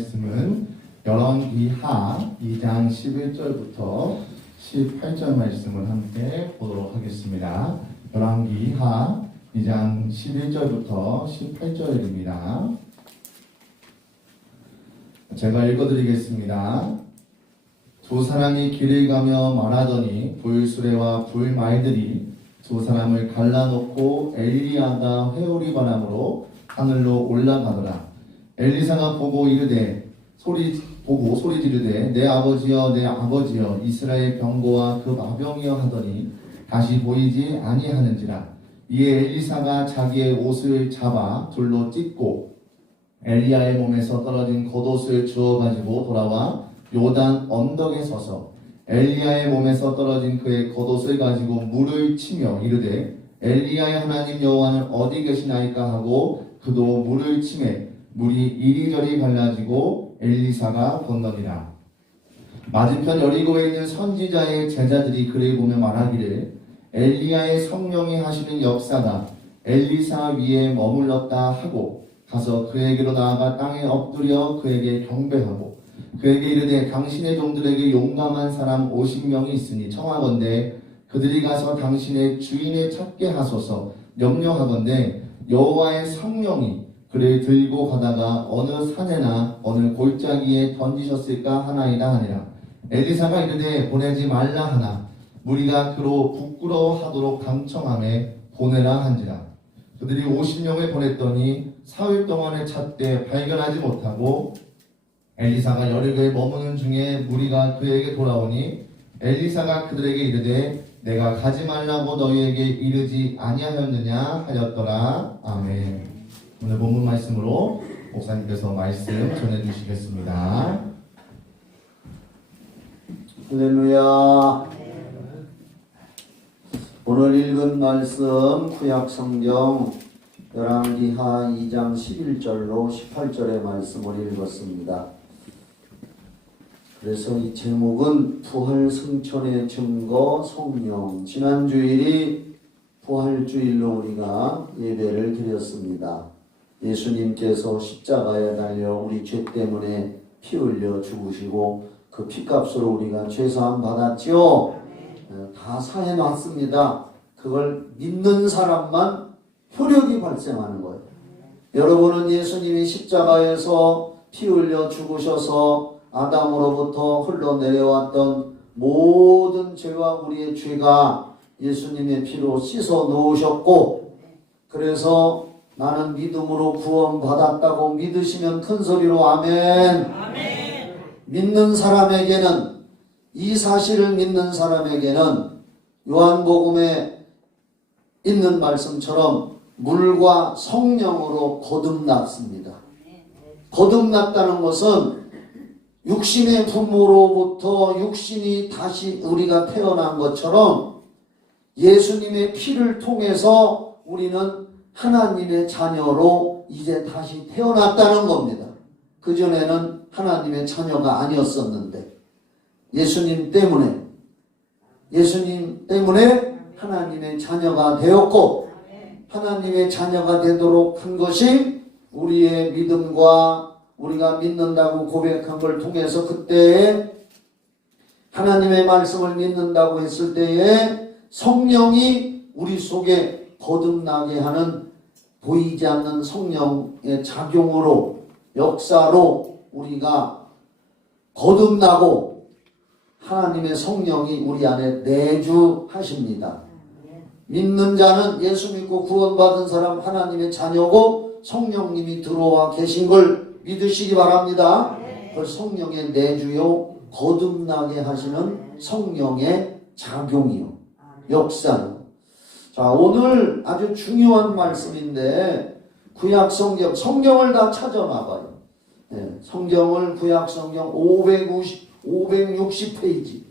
말씀은 열왕기하 2장 11절부터 18절 말씀을 함께 보도록 하겠습니다. 열왕기하 2장 11절부터 18절입니다. 제가 읽어드리겠습니다. 두 사람이 길을 가며 말하더니 불수레와 불말들이 두 사람을 갈라놓고 엘리야가 회오리 바람으로 하늘로 올라가더라. 엘리사가 보고 소리 지르되 내 아버지여 내 아버지여 이스라엘 병거와 그 마병이여 하더니 다시 보이지 아니하는지라. 이에 엘리사가 자기의 옷을 잡아 둘로 찢고 엘리야의 몸에서 떨어진 겉옷을 주워 가지고 돌아와 요단 언덕에 서서 엘리야의 몸에서 떨어진 그의 겉옷을 가지고 물을 치며 이르되 엘리야의 하나님 여호와는 어디 계시나이까 하고 그도 물을 치매 물이 이리저리 갈라지고 엘리사가 건너니라. 맞은편 여리고에 있는 선지자의 제자들이 그를 보며 말하기를 엘리야의 성령이 하시는 역사가 엘리사 위에 머물렀다 하고 가서 그에게로 나아가 땅에 엎드려 그에게 경배하고 그에게 이르되 당신의 종들에게 용감한 사람 50명이 있으니 청하건대 그들이 가서 당신의 주인을 찾게 하소서. 염려하건대 여호와의 성령이 그를 들고 가다가 어느 산에나 어느 골짜기에 던지셨을까 하나이다 하니라. 엘리사가 이르되 보내지 말라 하나 무리가 그로 부끄러워하도록 강청하매 보내라 한지라. 그들이 50명을 보냈더니 사흘 동안에 찾되 발견하지 못하고 엘리사가 여리고에 머무는 중에 무리가 그에게 돌아오니 엘리사가 그들에게 이르되 내가 가지 말라고 너희에게 이르지 아니하였느냐 하였더라. 아멘. 오늘 본문 말씀으로 목사님께서 말씀 전해주시겠습니다. 할렐루야. 오늘 읽은 말씀 구약성경 열왕기하 2장 11절로 18절의 말씀을 읽었습니다. 그래서 이 제목은 부활 승천의 증거 성령. 지난 주일이 부활주일로 우리가 예배를 드렸습니다. 예수님께서 십자가에 달려 우리 죄 때문에 피 흘려 죽으시고 그 피값으로 우리가 죄사함 받았지요. 다 사해놨습니다. 그걸 믿는 사람만 효력이 발생하는 거예요. 여러분은 예수님이 십자가에서 피 흘려 죽으셔서 아담으로부터 흘러내려왔던 모든 죄와 우리의 죄가 예수님의 피로 씻어 놓으셨고, 그래서 나는 믿음으로 구원받았다고 믿으시면 큰 소리로 아멘. 아멘. 믿는 사람에게는, 이 사실을 믿는 사람에게는 요한복음에 있는 말씀처럼 물과 성령으로 거듭났습니다. 거듭났다는 것은 육신의 부모로부터 육신이 다시 우리가 태어난 것처럼 예수님의 피를 통해서 우리는 하나님의 자녀로 이제 다시 태어났다는 겁니다. 그전에는 하나님의 자녀가 아니었었는데 예수님 때문에 하나님의 자녀가 되었고, 하나님의 자녀가 되도록 한 것이 우리의 믿음과 우리가 믿는다고 고백한 걸 통해서 그때에 하나님의 말씀을 믿는다고 했을 때에 성령이 우리 속에 거듭나게 하는 보이지 않는 성령의 작용으로 역사로 우리가 거듭나고 하나님의 성령이 우리 안에 내주하십니다. 믿는 자는 예수 믿고 구원받은 사람 하나님의 자녀고 성령님이 들어와 계신 걸 믿으시기 바랍니다. 그걸 성령의 내주요 거듭나게 하시는 성령의 작용이요 역사요. 자, 오늘 아주 중요한 말씀인데 구약성경 성경을 다 찾아놔봐요. 성경을 구약성경 560페이지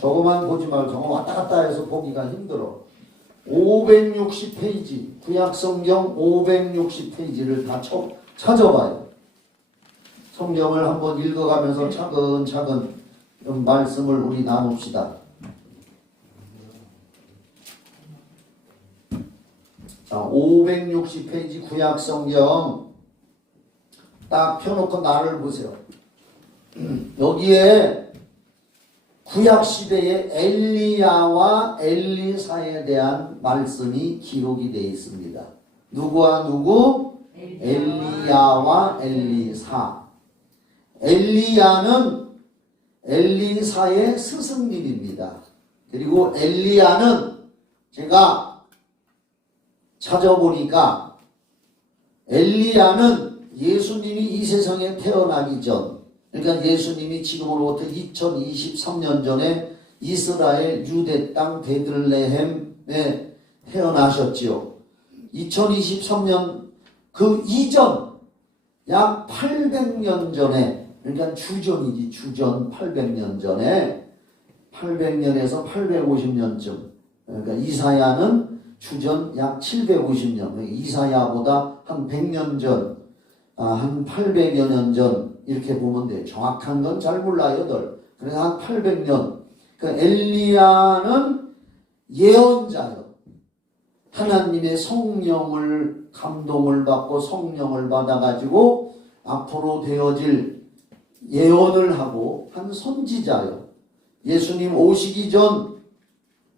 저거만 보지 말고 저거 왔다 갔다 해서 보기가 힘들어. 560페이지 구약성경 560페이지를 다 찾아봐요. 성경을 한번 읽어가면서 차근차근 좀 말씀을 우리 나눕시다. 자, 560페이지 구약성경 딱 펴놓고 나를 보세요. 여기에 구약시대의 엘리야와 엘리사에 대한 말씀이 기록이 되어 있습니다. 누구와 누구? 엘리야와 엘리사. 엘리야는 엘리사의 스승님입니다. 그리고 엘리야는 제가 찾아보니까 엘리야는 예수님이 이 세상에 태어나기 전, 그러니까 예수님이 지금으로부터 2023년 전에 이스라엘 유대 땅 베들레헴에 태어나셨지요. 2023년 그 이전 약 800년 전에, 그러니까 주전이지, 주전 800년 전에, 800년에서 850년쯤, 그러니까 이사야는 주전 약 750년, 이사야보다 한 100년 전, 한 800여 년 전, 이렇게 보면 돼요. 정확한 건 잘 몰라요, 들. 그래서 한 800년. 그 엘리야는 예언자요. 하나님의 성령을, 감동을 받고 성령을 받아가지고 앞으로 되어질 예언을 하고 한 선지자요. 예수님 오시기 전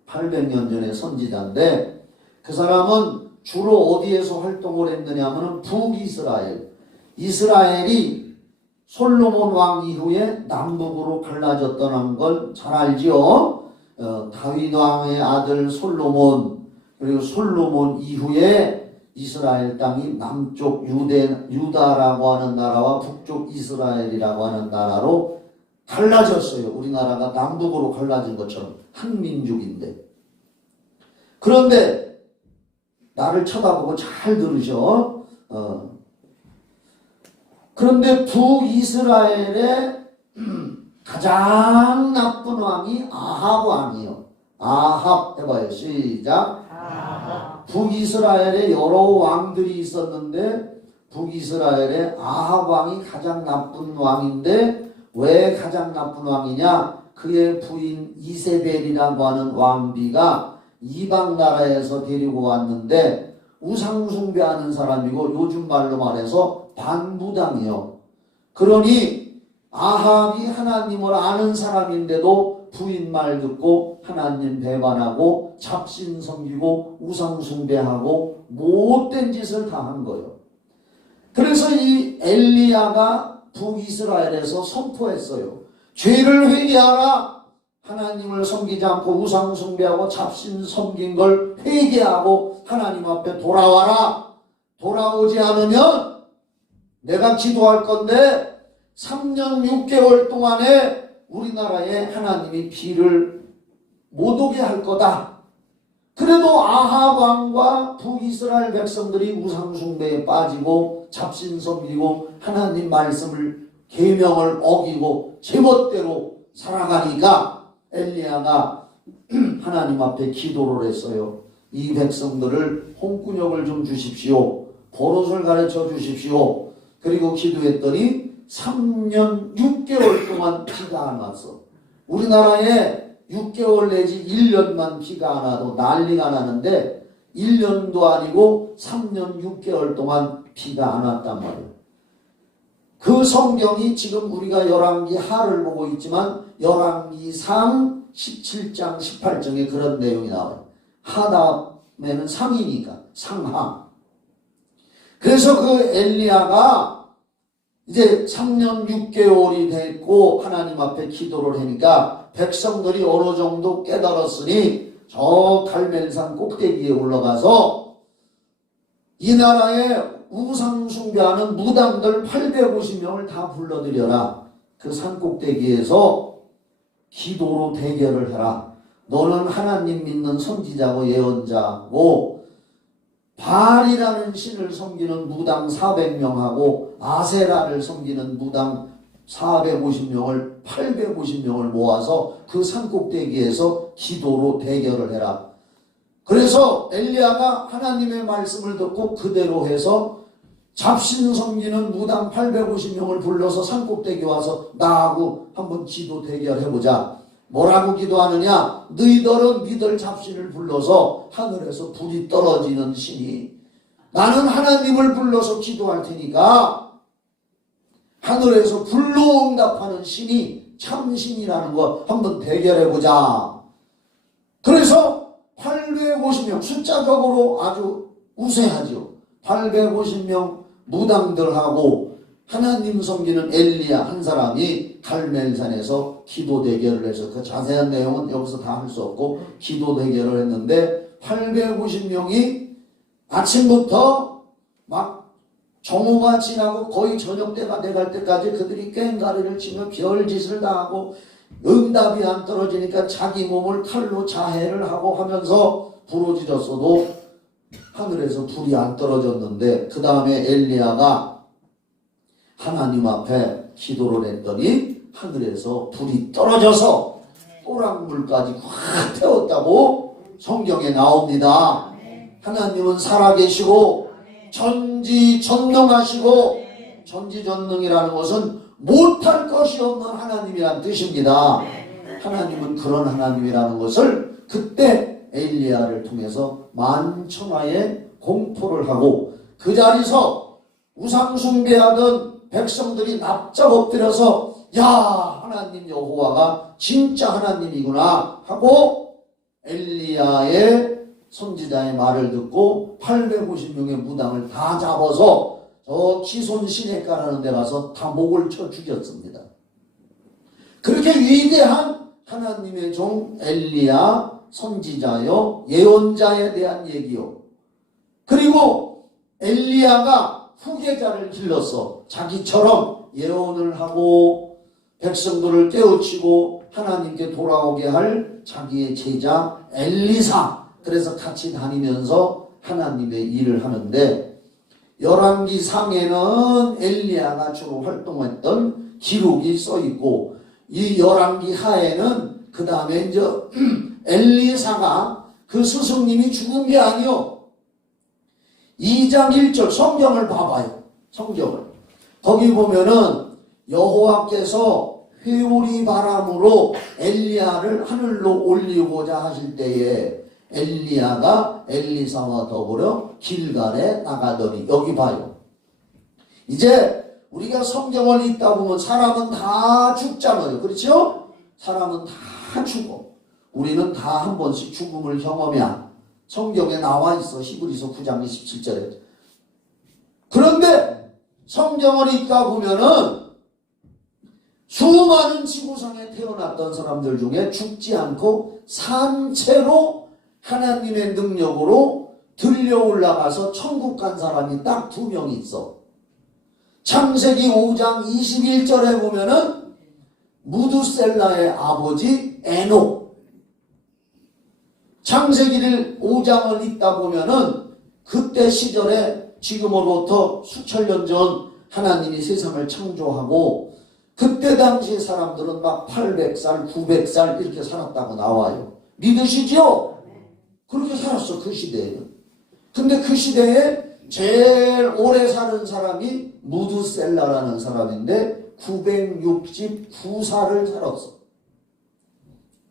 800년 전에 선지자인데, 그 사람은 주로 어디에서 활동을 했느냐 하면 북이스라엘. 이스라엘이 솔로몬 왕 이후에 남북으로 갈라졌다는 걸 잘 알죠. 다윗 왕의 아들 솔로몬, 그리고 솔로몬 이후에 이스라엘 땅이 남쪽 유다라고 하는 나라와 북쪽 이스라엘이라고 하는 나라로 갈라졌어요. 우리나라가 남북으로 갈라진 것처럼 한 민족인데. 그런데 나를 쳐다보고 잘 들으셔. 그런데 북이스라엘의 가장 나쁜 왕이 아합 왕이요. 아합 해봐요. 시작. 아합. 북이스라엘에 여러 왕들이 있었는데 북이스라엘의 아합 왕이 가장 나쁜 왕인데, 왜 가장 나쁜 왕이냐? 그의 부인 이세벨이라고 하는 왕비가 이방 나라에서 데리고 왔는데 우상 숭배하는 사람이고, 요즘 말로 말해서 반무당이요. 그러니 아합이 하나님을 아는 사람인데도 부인 말 듣고 하나님 배반하고 잡신 섬기고 우상 숭배하고 못된 짓을 다 한 거예요. 그래서 이 엘리야가 북이스라엘에서 선포했어요. 죄를 회개하라. 하나님을 섬기지 않고 우상 숭배하고 잡신 섬긴 걸 회개하고 하나님 앞에 돌아와라. 돌아오지 않으면 내가 기도할 건데 3년 6개월 동안에 우리나라에 하나님이 비를 못 오게 할 거다. 그래도 아합 왕과 북이스라엘 백성들이 우상 숭배에 빠지고 잡신 섬기고 하나님 말씀을 계명을 어기고 제멋대로 살아가니까 엘리야가 하나님 앞에 기도를 했어요. 이 백성들을 홍군역을 좀 주십시오. 버릇을 가르쳐 주십시오. 그리고 기도했더니 3년 6개월 동안 비가 안 왔어. 우리나라에 6개월 내지 1년만 비가 안 와도 난리가 나는데 1년도 아니고 3년 6개월 동안 비가 안 왔단 말이에요. 그 성경이 지금 우리가 열왕기 하를 보고 있지만 열왕기상 17장 18장에 그런 내용이 나와요. 하 다음에는 상이니까 상하. 그래서 그 엘리야가 이제 3년 6개월이 됐고 하나님 앞에 기도를 하니까 백성들이 어느 정도 깨달았으니 저 갈멜산 꼭대기에 올라가서 이 나라에 우상 숭배하는 무당들 850명을 다 불러들여라. 그 산 꼭대기에서 기도로 대결을 해라. 너는 하나님 믿는 선지자고 예언자고 바알이라는 신을 섬기는 무당 400명하고 아세라를 섬기는 무당 450명을 850명을 모아서 그 산 꼭대기에서 기도로 대결을 해라. 그래서 엘리야가 하나님의 말씀을 듣고 그대로 해서 잡신 섬기는 무당 850명을 불러서 산 꼭대기 와서 나하고 한번 기도 대결해보자. 뭐라고 기도하느냐? 너희들은 니들 잡신을 불러서 하늘에서 불이 떨어지는 신이 나는 하나님을 불러서 기도할 테니까 하늘에서 불로 응답하는 신이 참신이라는 거 한번 대결해보자. 그래서 850명, 숫자적으로 아주 우세하죠. 850명 무당들하고 하나님 섬기는 엘리야 한 사람이 갈멜산에서 기도 대결을 해서 그 자세한 내용은 여기서 다 할 수 없고 기도 대결을 했는데 850명이 아침부터 막 정오가 지나고 거의 저녁 때가 돼갈 때까지 그들이 꽹가리를 치며 별짓을 다 하고 응답이 안 떨어지니까 자기 몸을 칼로 자해를 하고 하면서 부러지졌어도 하늘에서 불이 안 떨어졌는데 그 다음에 엘리야가 하나님 앞에 기도를 했더니 하늘에서 불이 떨어져서 또랑물까지 확 태웠다고 성경에 나옵니다. 하나님은 살아계시고 전지전능하시고, 전지전능이라는 것은 못할 것이 없는 하나님이란 뜻입니다. 하나님은 그런 하나님이라는 것을 그때 엘리야를 통해서 만천하에 공포를 하고 그 자리에서 우상숭배하던 백성들이 납작 엎드려서 야, 하나님 여호와가 진짜 하나님이구나 하고 엘리야의 선지자의 말을 듣고 850명의 무당을 다 잡아서 저 기손 시내가라는 데 가서 다 목을 쳐 죽였습니다. 그렇게 위대한 하나님의 종 엘리야 선지자요 예언자에 대한 얘기요. 그리고 엘리야가 후계자를 길렀어. 자기처럼 예언을 하고 백성들을 깨우치고 하나님께 돌아오게 할 자기의 제자 엘리사. 그래서 같이 다니면서 하나님의 일을 하는데 열왕기 상에는 엘리야가 주로 활동했던 기록이 써 있고 이 열왕기 하에는 그 다음에 이제 엘리사가 그 스승님이 죽은 게 아니요. 2장 1절 성경을 봐봐요. 성경을. 거기 보면은 여호와께서 회오리 바람으로 엘리야를 하늘로 올리고자 하실 때에 엘리야가 엘리사와 더불어 길갈에 나가더니 여기 봐요. 이제 우리가 성경을 읽다 보면 사람은 다 죽잖아요. 그렇죠? 사람은 다 죽어. 우리는 다 한 번씩 죽음을 경험해야 성경에 나와 있어. 히브리서 9장 27절에. 그런데 성경을 읽다 보면은 수많은 지구상에 태어났던 사람들 중에 죽지 않고 산 채로 하나님의 능력으로 들려 올라가서 천국 간 사람이 딱 2명이 있어. 창세기 5장 21절에 보면은 무두셀라의 아버지 에녹. 창세기를 5장을 읽다 보면은 그때 시절에 지금으로부터 수천 년 전 하나님이 세상을 창조하고 그때 당시 사람들은 막 800살, 900살 이렇게 살았다고 나와요. 믿으시죠? 그렇게 살았어, 그 시대에는. 근데 그 시대에 제일 오래 사는 사람이 무두셀라라는 사람인데 969살을 살았어.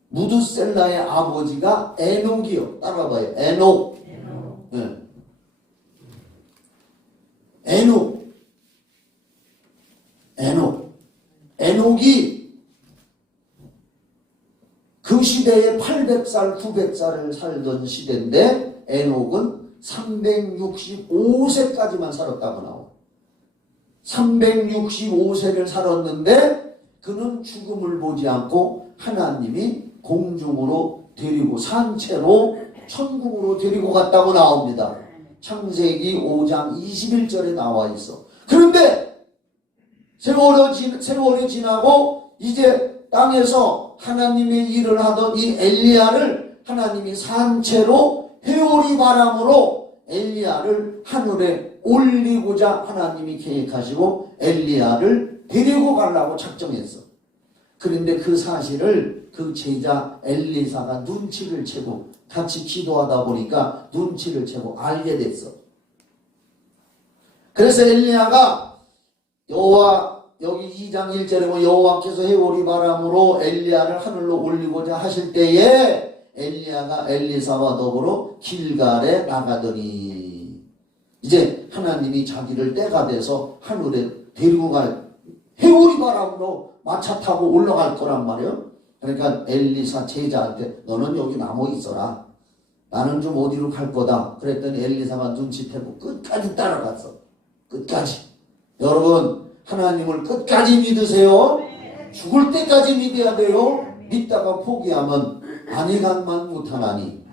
무두셀라의 아버지가 에녹이요. 따라가봐요. 에녹. 네. 에녹이 그 시대에 800살, 900살을 살던 시대인데 에녹은 365세까지만 살았다고 나와. 365세를 살았는데 그는 죽음을 보지 않고 하나님이 공중으로 데리고 산채로 천국으로 데리고 갔다고 나옵니다. 창세기 5장 21절에 나와 있어. 그런데 세월이 지나고 이제 땅에서 하나님의 일을 하던 이 엘리야를 하나님이 산채로 회오리 바람으로 엘리야를 하늘에 올리고자 하나님이 계획하시고 엘리야를 데리고 가려고 작정했어. 그런데 그 사실을 그 제자 엘리사가 눈치를 채고 같이 기도하다 보니까 눈치를 채고 알게 됐어. 그래서 엘리야가 여호와 여기 2장 1절에 보면 여호와께서 회오리 바람으로 엘리야를 하늘로 올리고자 하실 때에 엘리야가 엘리사와 더불어 길갈에 나가더니 이제 하나님이 자기를 때가 돼서 하늘에 데리고 갈 바람으로 마차 타고 올라갈 거란 말이에요. 그러니까 엘리사 제자한테 너는 여기 남아 있어라. 나는 좀 어디로 갈 거다. 그랬더니 엘리사가 눈치채고 끝까지 따라갔어. 끝까지. 여러분, 하나님을 끝까지 믿으세요. 죽을 때까지 믿어야 돼요. 믿다가 포기하면 안해간만 못하나니.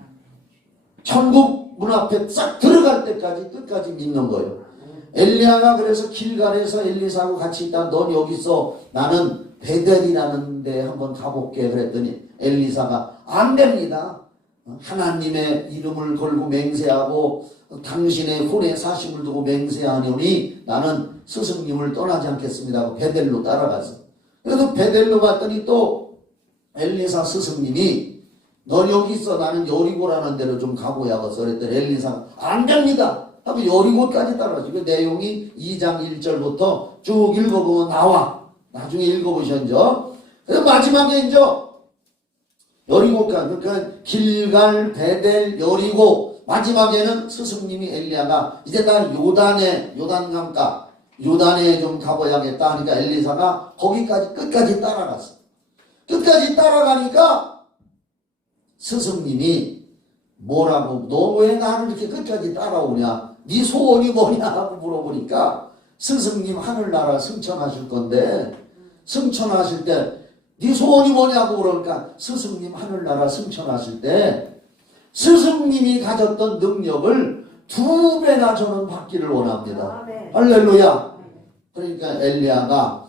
천국 문 앞에 싹 들어갈 때까지 끝까지 믿는 거예요. 엘리야가 그래서 길갈에서 엘리사하고 같이 있다. 넌 여기 있어. 나는 베델이라는 데 한번 가볼게. 그랬더니 엘리사가 안 됩니다. 하나님의 이름을 걸고 맹세하고 당신의 혼의 사심을 두고 맹세하노니 나는 스승님을 떠나지 않겠습니다 하고 베델로 따라갔어. 그래서 베델로 갔더니 또 엘리사 스승님이 넌 여기 있어. 나는 여리고라는 데로 좀 가보야겠어. 그랬더니 엘리사가 안 됩니다 하고 여리고까지 따라가죠. 그 내용이 2장 1절부터 쭉 읽어보면 나와. 나중에 읽어보셨죠. 그래서 마지막에 이제 여리고까지, 그러니까 길갈, 베델, 여리고, 마지막에는 스승님이 엘리야가 이제 나 요단강가 요단에 좀 가봐야겠다 하니까 엘리사가 거기까지 끝까지 따라갔어. 끝까지 따라가니까 스승님이 뭐라고, 너 왜 나를 이렇게 끝까지 따라오냐, 네 소원이 뭐냐 하고 물어보니까 스승님 하늘나라 승천하실 건데, 승천하실 때 네 소원이 뭐냐고 그러니까 스승님 하늘나라 승천하실 때 스승님이 가졌던 능력을 2배나 저는 받기를 원합니다. 할렐루야. 그러니까 엘리야가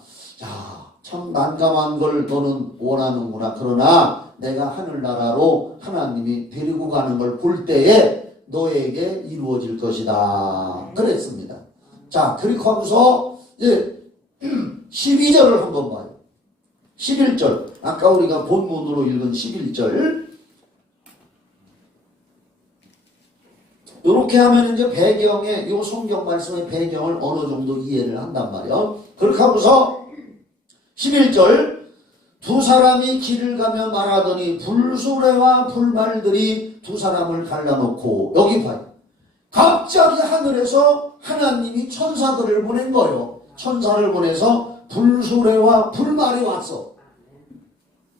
참 난감한 걸 너는 원하는구나. 그러나 내가 하늘나라로 하나님이 데리고 가는 걸 볼 때에 너에게 이루어질 것이다. 그랬습니다. 자, 그리고 하면서 이제 12절을 한번 봐요. 11절. 아까 우리가 본문으로 읽은 11절. 이렇게 하면 이제 배경에, 이 성경 말씀의 배경을 어느 정도 이해를 한단 말이에요. 그렇게 하고서 11절. 두 사람이 길을 가며 말하더니 불수레와 불말들이 두 사람을 갈라놓고, 여기 봐요. 갑자기 하늘에서 하나님이 천사들을 보낸 거예요. 천사를 보내서 불수레와 불말이 왔어.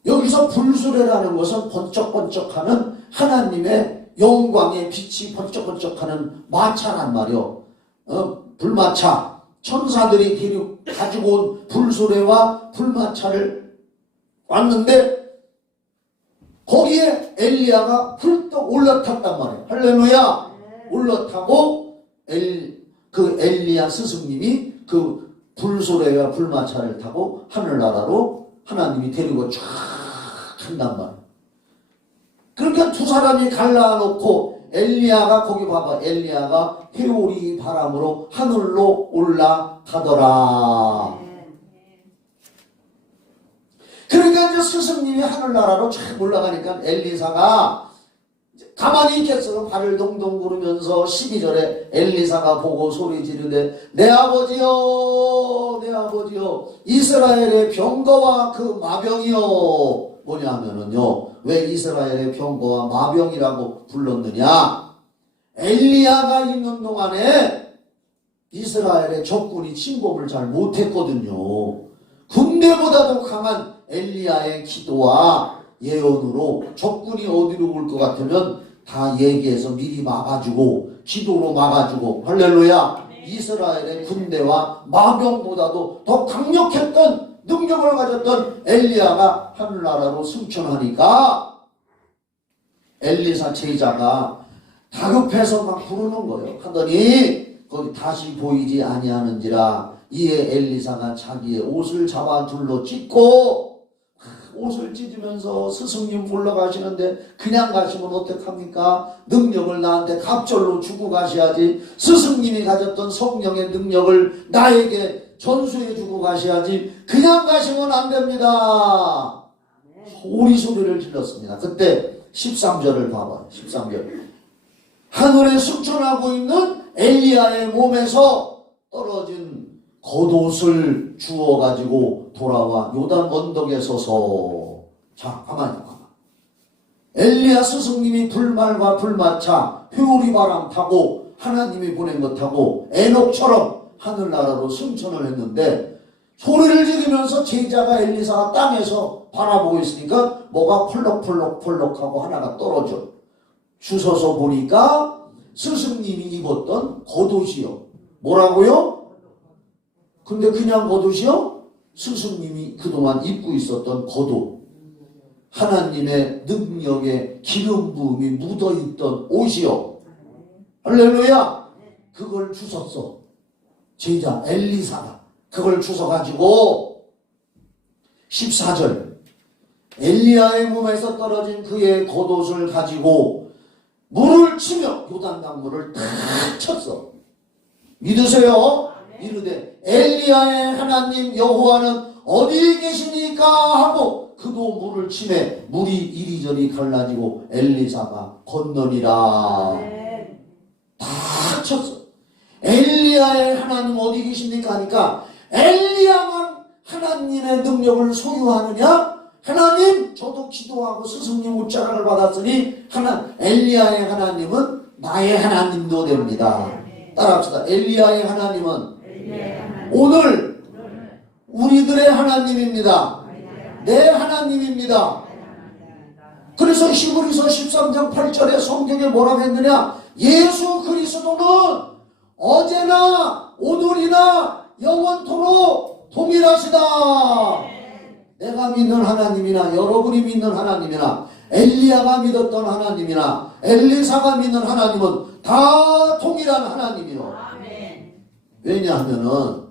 여기서 불수레라는 것은 번쩍번쩍하는 하나님의 영광의 빛이 번쩍번쩍하는 마차란 말이요. 불마차. 천사들이 가지고 온 불수레와 불마차를 왔는데 거기에 엘리야가 훌떡 올라탔단 말이에요. 할렐루야. 올라타고 그 엘리야 스승님이 그 불수레와 불마차를 타고 하늘나라로 하나님이 데리고 쫙 한단 말이에요. 그러니까 두 사람이 갈라놓고 엘리야가, 거기 봐봐, 엘리야가 회오리 바람으로 하늘로 올라가더라. 그러니까 이제 스승님이 하늘나라로 쫙 올라가니까 엘리사가 가만히 있겠어요. 발을 동동 구르면서 12절에 엘리사가 보고 소리 지르되 내 아버지여, 내 아버지여, 이스라엘의 병거와 그 마병이여. 뭐냐 하면은요, 왜 이스라엘의 병거와 마병이라고 불렀느냐, 엘리야가 있는 동안에 이스라엘의 적군이 침범을 잘 못했거든요. 군대보다도 강한 엘리야의 기도와 예언으로 적군이 어디로 올 것 같으면 다 얘기해서 미리 막아주고 기도로 막아주고, 할렐루야. 이스라엘의 군대와 마병보다도 더 강력했던 능력을 가졌던 엘리야가 하늘나라로 승천하니까 엘리사 제자가 다급해서 막 부르는 거예요. 하더니 거기 다시 보이지 아니하는지라. 이에 엘리사가 자기의 옷을 잡아 둘러 찢고, 옷을 찢으면서 스승님 올라가시는데 그냥 가시면 어떡합니까? 능력을 나한테 갑절로 주고 가셔야지. 스승님이 가졌던 성령의 능력을 나에게 전수해 주고 가셔야지. 그냥 가시면 안 됩니다. 소리 소리를 질렀습니다. 그때 13절을 봐봐요. 13절. 하늘에 승천하고 있는 엘리야의 몸에서 떨어진 겉옷을 주워가지고 돌아와 요단 언덕에 서서, 자, 가만히 봐. 엘리야 스승님이 불말과 불마차, 회오리 바람 타고 하나님이 보낸 것 타고 에녹처럼 하늘나라로 승천을 했는데 소리를 지르면서 제자가 엘리사가 땅에서 바라보고 있으니까 뭐가 펄럭펄럭펄럭하고 하나가 떨어져. 주워서 보니까 스승님이 입었던 겉옷이요. 뭐라고요? 근데 그냥 겉옷이요? 스승님이 그동안 입고 있었던 겉옷. 하나님의 능력의 기름 부음이 묻어있던 옷이요. 할렐루야. 그걸 주웠어. 제자 엘리사가 그걸 주워가지고 14절 엘리야의 몸에서 떨어진 그의 겉옷을 가지고 물을 치며 요단강 물을 탁 쳤어. 믿으세요? 이르되 엘리야의 하나님 여호와는 어디 계시니까 하고 그도 물을 치매 물이 이리저리 갈라지고 엘리사가 건너니라. 다 쳤어. 엘리야의 하나님 어디 계십니까 하니까 엘리야만 하나님의 능력을 소유하느냐? 하나님 저도 기도하고 스승님 웃자락을 받았으니 엘리야의 하나님은 나의 하나님도 됩니다. 따라합시다. 엘리야의 하나님은 오늘 우리들의 하나님입니다. 내 하나님입니다. 그래서 히브리서 13장 8절에 성경에 뭐라고 했느냐? 예수 그리스도는 어제나 오늘이나 영원토록 동일하시다. 내가 믿는 하나님이나 여러분이 믿는 하나님이나 엘리야가 믿었던 하나님이나 엘리사가 믿는 하나님은 다 동일한 하나님이요. 왜냐하면은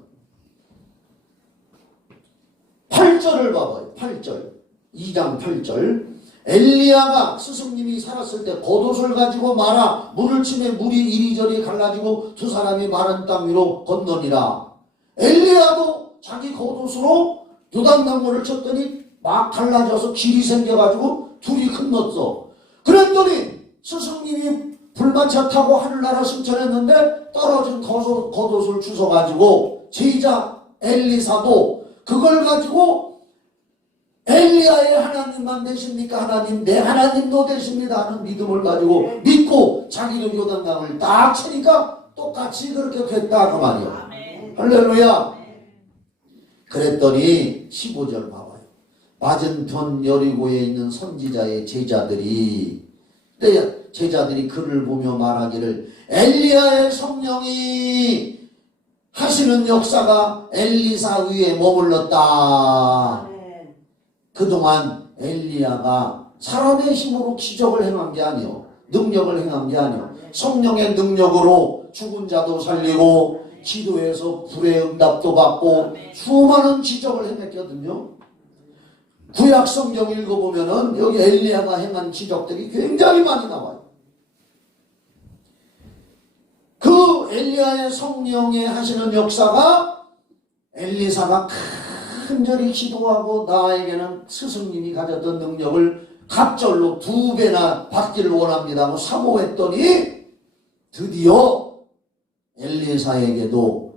8절을 봐봐요. 8절 2장 8절 엘리야가 스승님이 살았을 때 겉옷을 가지고 말아 물을 치매 물이 이리저리 갈라지고 두 사람이 마른 땅 위로 건너니라. 엘리야도 자기 겉옷으로 요단강물을 쳤더니 막 갈라져서 길이 생겨가지고 둘이 건넜어. 그랬더니 스승님이 불마차 타고 하늘나라 승천했는데 떨어진 겉옷을 주워가지고 제자 엘리사도 그걸 가지고 엘리야의 하나님만 되십니까? 하나님 내 하나님도 되십니다 하는 믿음을 가지고 믿고 자기도 요단강을 딱 치니까 똑같이 그렇게 됐다 그 말이야. 할렐루야. 그랬더니 15절 봐봐요. 맞은편 여리고에 있는 선지자의 제자들이 그를 보며 말하기를 엘리야의 성령이 하시는 역사가 엘리사 위에 머물렀다. 그동안 엘리야가 사람의 힘으로 기적을 행한 게 아니요, 능력을 행한 게 아니요, 성령의 능력으로 죽은 자도 살리고 기도해서 불의 응답도 받고 수많은 기적을 행했거든요. 구약 성경 읽어보면은 여기 엘리야가 행한 기적들이 굉장히 많이 나와요. 그 엘리야의 성령에 하시는 역사가 엘리사가 간절히 기도하고 나에게는 스승님이 가졌던 능력을 갑절로 2배나 받기를 원합니다 하고 사모했더니 드디어 엘리사에게도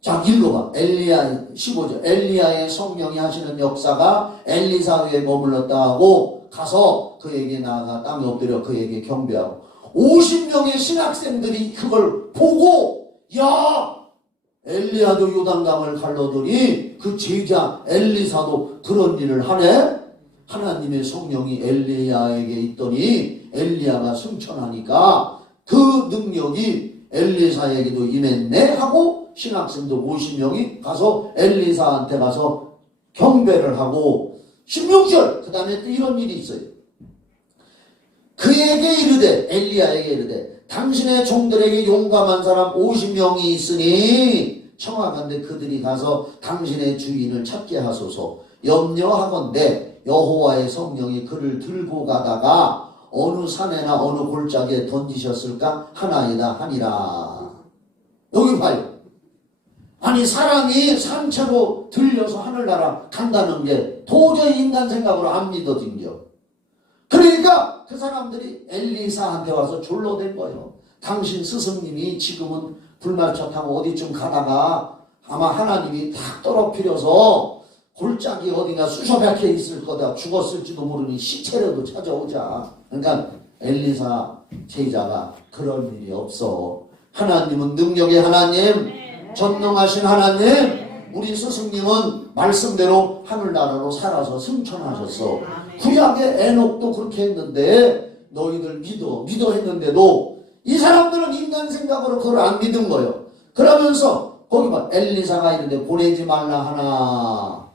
자 읽어봐. 엘리야 15절 엘리야의 성령이 하시는 역사가 엘리사 위에 머물렀다 하고 가서 그에게 나아가 땅에 엎드려 그에게 경배하고 50명의 신학생들이 그걸 보고 야 엘리야도 요단강을 갈라더니 그 제자 엘리사도 그런 일을 하네. 하나님의 성령이 엘리야에게 있더니 엘리야가 승천하니까 그 능력이 엘리사에게도 임했네 하고 신학생도 50명이 가서 엘리사한테 가서 경배를 하고 16절 그 다음에 또 이런 일이 있어요. 그에게 이르되 엘리야에게 이르되 당신의 종들에게 용감한 사람 50명이 있으니 청하건대 그들이 가서 당신의 주인을 찾게 하소서. 염려하건대 여호와의 성령이 그를 들고 가다가 어느 산에나 어느 골짜기에 던지셨을까 하나이다 하니라. 여기 봐요. 아니 사람이 산채로 들려서 하늘나라 간다는 게 도저히 인간 생각으로 안 믿어진겨. 그러니까 그 사람들이 엘리사한테 와서 졸로된 거예요. 당신 스승님이 지금은 불말차 타고 어디쯤 가다가 아마 하나님이 탁 떨어뜨려서 골짜기 어딘가 수셔박혀 있을 거다. 죽었을지도 모르니 시체라도 찾아오자. 그러니까 엘리사 제자가 그런 일이 없어. 하나님은 능력의 하나님, 전능하신 하나님, 우리 스승님은 말씀대로 하늘나라로 살아서 승천하셨어. 구약의 에녹도 그렇게 했는데 너희들 믿어 했는데도 이 사람들은 인간 생각으로 그걸 안 믿은 거예요. 그러면서 거기 봐, 엘리사가 있는데 보내지 말라 하나.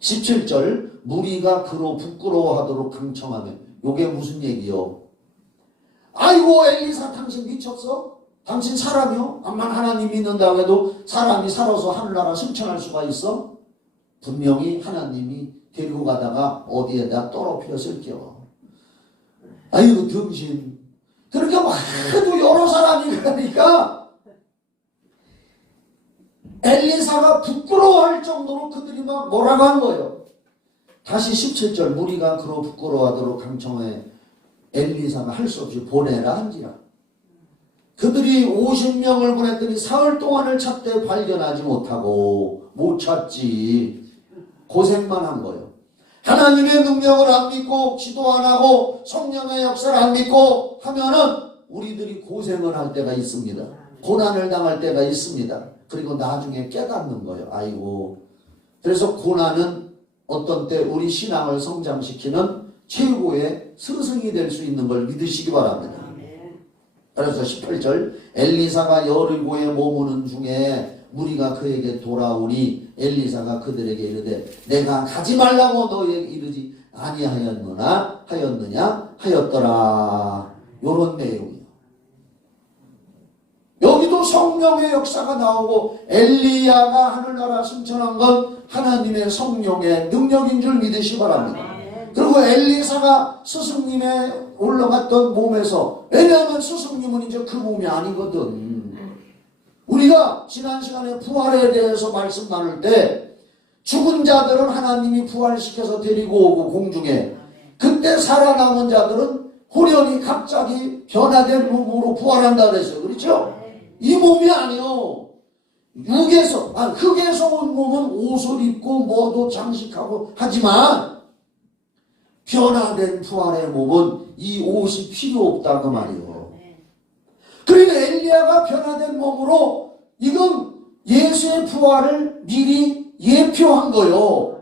17절 무리가 그로 부끄러워하도록 강청하면, 요게 무슨 얘기요? 아이고 엘리사 당신 미쳤어? 당신 사람이요? 암만 하나님 믿는다고 해도 사람이 살아서 하늘나라 승천할 수가 있어? 분명히 하나님이 데리고 가다가 어디에다 떨어뜨렸을게요. 아이고 등신. 그렇게 하도 여러 사람이 그러니까 엘리사가 부끄러워할 정도로 그들이 막 뭐라고 한 거예요. 다시 17절 무리가 그로 부끄러워하도록 강청해 엘리사가 할 수 없이 보내라 한지라. 그들이 50명을 보냈더니 사흘 동안을 찾되 발견하지 못하고 못 찾지. 고생만 한 거예요. 하나님의 능력을 안 믿고 기도 안 하고 성령의 역사를 안 믿고 하면은 우리들이 고생을 할 때가 있습니다. 고난을 당할 때가 있습니다. 그리고 나중에 깨닫는 거예요. 아이고. 그래서 고난은 어떤 때 우리 신앙을 성장시키는 최고의 스승이 될 수 있는 걸 믿으시기 바랍니다. 그래서 18절 엘리사가 여리고에 머무는 중에 무리가 그에게 돌아오니 엘리사가 그들에게 이르되 내가 가지 말라고 너희에게 이르지 아니하였느냐 하였더라. 요런 내용이에요. 여기도 성령의 역사가 나오고 엘리야가 하늘나라 승천한 건 하나님의 성령의 능력인 줄 믿으시 바랍니다. 그리고 엘리사가 스승님의 올라갔던 몸에서, 왜냐하면 스승님은 이제 그 몸이 아니거든. 우리가 지난 시간에 부활에 대해서 말씀 나눌 때 죽은 자들은 하나님이 부활시켜서 데리고 오고 공중에, 그때 살아남은 자들은 호련히 갑자기 변화된 몸으로 부활한다 그랬어요. 그렇죠? 이 몸이 아니요. 흙에서 온 몸은 옷을 입고 뭐도 장식하고 하지만 변화된 부활의 몸은 이 옷이 필요 없다 그 말이에요. 그러니까 엘리야가 변화된 몸으로 이건 예수의 부활을 미리 예표한 거예요.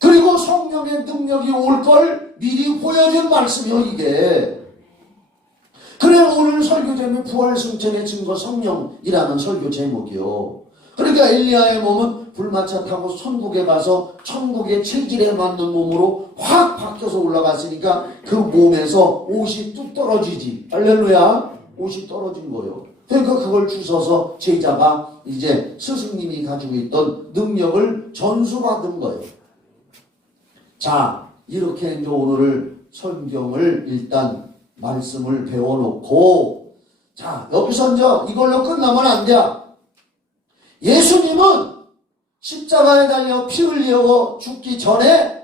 그리고 성령의 능력이 올 걸 미리 보여준 말씀이요 이게. 그래 오늘 설교 제목이 부활 승천의 증거 성령이라는 설교 제목이요. 그러니까 엘리야의 몸은 불마차 타고 천국에 가서 천국의 체질에 맞는 몸으로 확 바뀌어서 올라갔으니까 그 몸에서 옷이 뚝 떨어지지. 할렐루야. 옷이 떨어진 거예요. 그러니까 그걸 주워서 제자가 이제 스승님이 가지고 있던 능력을 전수받은 거예요. 자, 이렇게 이제 오늘 성경을 일단 말씀을 배워놓고, 자, 여기서 이제 이걸로 끝나면 안 돼. 예수님은 십자가에 달려 피 흘리고 죽기 전에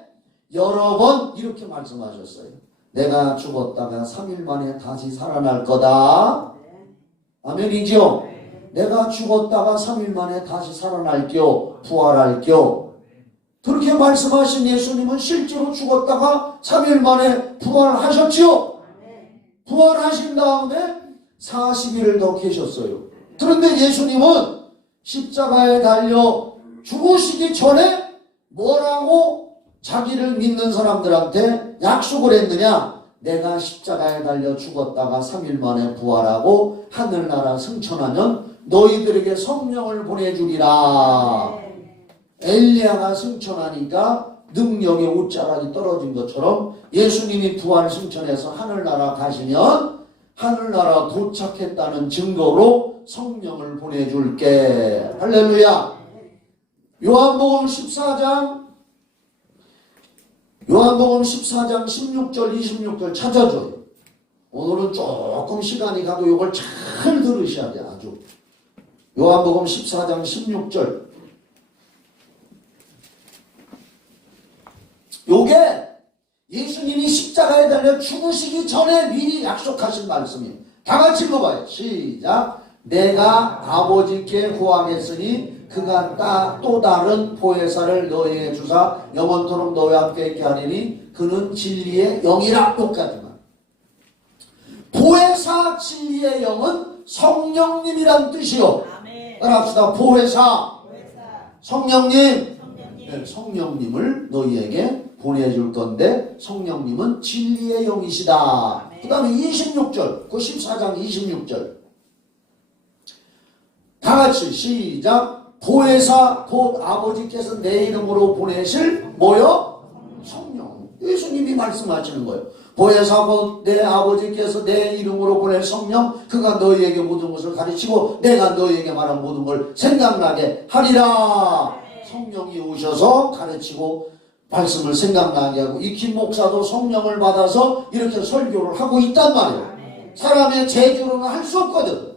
여러 번 이렇게 말씀하셨어요. 내가 죽었다가 3일 만에 다시 살아날 거다. 아멘이죠? 내가 죽었다가 3일 만에 다시 살아날게요. 부활할게요. 그렇게 말씀하신 예수님은 실제로 죽었다가 3일 만에 부활하셨지요. 부활하신 다음에 40일을 더 계셨어요. 그런데 예수님은 십자가에 달려 죽으시기 전에 뭐라고 자기를 믿는 사람들한테 약속을 했느냐? 내가 십자가에 달려 죽었다가 3일 만에 부활하고 하늘나라 승천하면 너희들에게 성령을 보내주리라. 엘리야가 승천하니까 능력의 옷자락이 떨어진 것처럼 예수님이 부활 승천해서 하늘나라 가시면 하늘나라 도착했다는 증거로 성령을 보내줄게. 할렐루야. 요한복음 14장 16절 26절 찾아줘요. 오늘은 조금 시간이 가도 이걸 잘 들으셔야 돼. 아주. 요한복음 14장 16절. 요게 예수님이 십자가에 달려 죽으시기 전에 미리 약속하신 말씀이에요. 다 같이 읽어봐요. 시작. 내가 아버지께 구하겠으니 그가 또 다른 보혜사를 너희에게 주사 영원토록 너희와 함께 있게 하리니 그는 진리의 영이라. 똑같지만 보혜사 진리의 영은 성령님이란 뜻이요. 따라합시다. 보혜사 성령님. 성령님. 네, 성령님을 너희에게 보내줄 건데 성령님은 진리의 영이시다. 그 다음에 26절, 그 14장 26절. 다 같이 시작. 보혜사 곧 아버지께서 내 이름으로 보내실 뭐요? 성령. 예수님이 말씀하시는 거예요. 보혜사 곧 내 아버지께서 내 이름으로 보낼 성령, 그가 너희에게 모든 것을 가르치고 내가 너희에게 말한 모든 걸 생각나게 하리라. 성령이 오셔서 가르치고 말씀을 생각나게 하고, 이 김 목사도 성령을 받아서 이렇게 설교를 하고 있단 말이에요. 사람의 재주로는 할 수 없거든.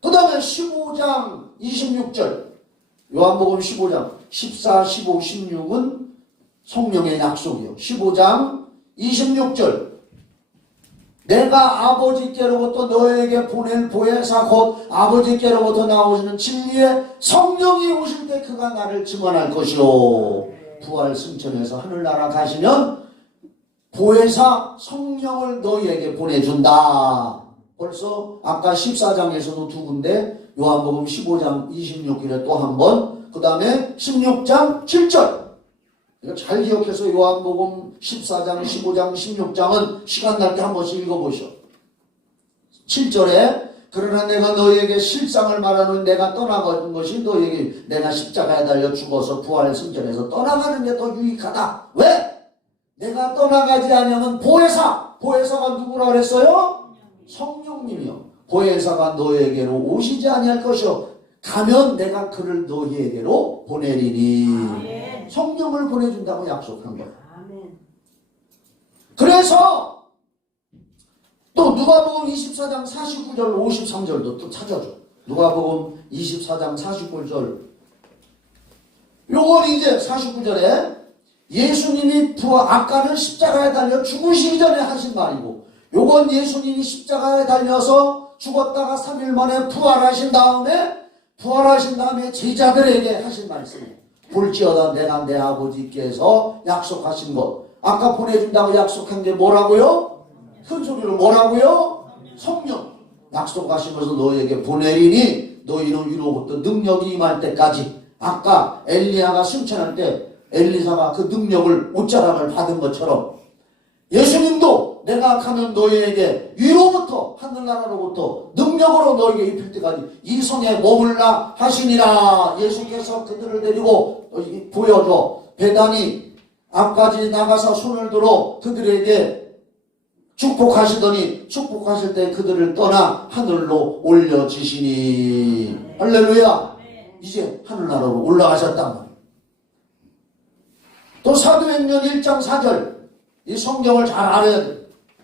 그 다음에 15장 26절, 요한복음 15장 14, 15, 16은 성령의 약속이요. 15장 26절, 내가 아버지께로부터 너에게 보낼 보혜사 곧 아버지께로부터 나오시는 진리의 성령이 오실 때 그가 나를 증언할 것이요. 부활 승천해서 하늘나라 가시면 보혜사 성령을 너희에게 보내준다. 벌써 아까 14장에서도 두 군데, 요한복음 15장 26절에 또 한 번, 그 다음에 16장 7절. 이거 잘 기억해서 요한복음 14장, 15장, 16장은 시간 날 때 한 번씩 읽어보시오. 7절에 그러나 내가 너희에게 실상을 말하는 내가 떠나가는 것이 너희에게 내가 십자가에 달려 죽어서 부활 승천해서 떠나가는 게 더 유익하다. 왜? 내가 떠나가지 않으면 보혜사가 누구라 그랬어요? 성령님이요. 보혜사가 너희에게로 오시지 아니할 것이요. 가면 내가 그를 너희에게로 보내리니. 성령을 보내준다고 약속한 거예요. 그래서 또 누가복음 24장 49절 53절도 또 찾아줘. 누가복음 24장 49절. 요건 이제 49절에 예수님이 아까는 십자가에 달려 죽으시기 전에 하신 말이고, 요건 예수님이 십자가에 달려서 죽었다가 3일 만에 부활하신 다음에 제자들에게 하신 말씀이에요. 볼지어다 내가 내 아버지께서 약속하신 것, 아까 보내준다고 약속한 게 뭐라고요? 큰 소리로 뭐라고요? 성령. 약속하시면서 너희에게 보내리니 너희는 위로부터 능력이 임할 때까지. 아까 엘리야가 승천할 때 엘리사가 그 능력을 옷자락을 받은 것처럼 예수님도 내가 가면 너희에게 위로부터, 하늘나라로부터 능력으로 너희에게 입힐 때까지 이 성에 머물라 하시니라. 예수께서 그들을 데리고 보여줘. 베다니 앞까지 나가서 손을 들어 그들에게 축복하시더니 축복하실 때 그들을 떠나 하늘로 올려지시니. 할렐루야. 이제 하늘나라로 올라가셨단 말이에요. 또 사도행전 1장 4절, 이 성경을 잘 알아야 돼요.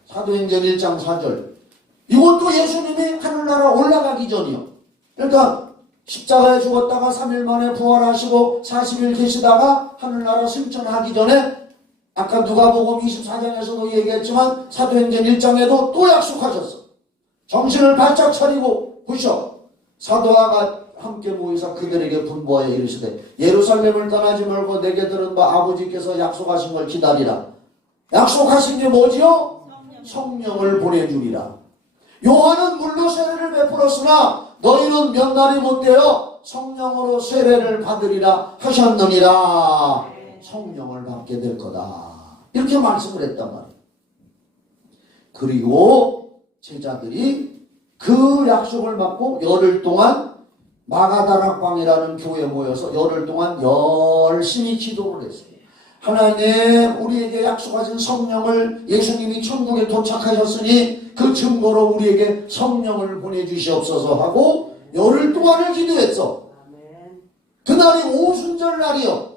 사도행전 1장 4절. 이것도 예수님이 하늘나라 올라가기 전이요. 그러니까 십자가에 죽었다가 3일 만에 부활하시고 40일 계시다가 하늘나라 승천하기 전에, 아까 누가복음 24장에서도 얘기했지만 사도행전 1장에도 또 약속하셨어. 정신을 바짝 차리고 보셔. 사도와 함께 모이사 그들에게 분부하여 이르시되 예루살렘을 떠나지 말고 내게 들은 바 아버지께서 약속하신 걸 기다리라. 약속하신 게 뭐지요? 성령을 보내주리라. 요한은 물로 세례를 베풀었으나 너희는 몇 날이 못되어 성령으로 세례를 받으리라 하셨느니라. 성령을 받게 될 거다. 이렇게 말씀을 했단 말이에요. 그리고 제자들이 그 약속을 받고 열흘 동안 마가다락방이라는 교회에 모여서 열흘 동안 열심히 기도를 했어요. 하나님, 우리에게 약속하신 성령을, 예수님이 천국에 도착하셨으니 그 증거로 우리에게 성령을 보내주시옵소서 하고 열흘 동안을 기도했어. 그날이 오순절 날이요.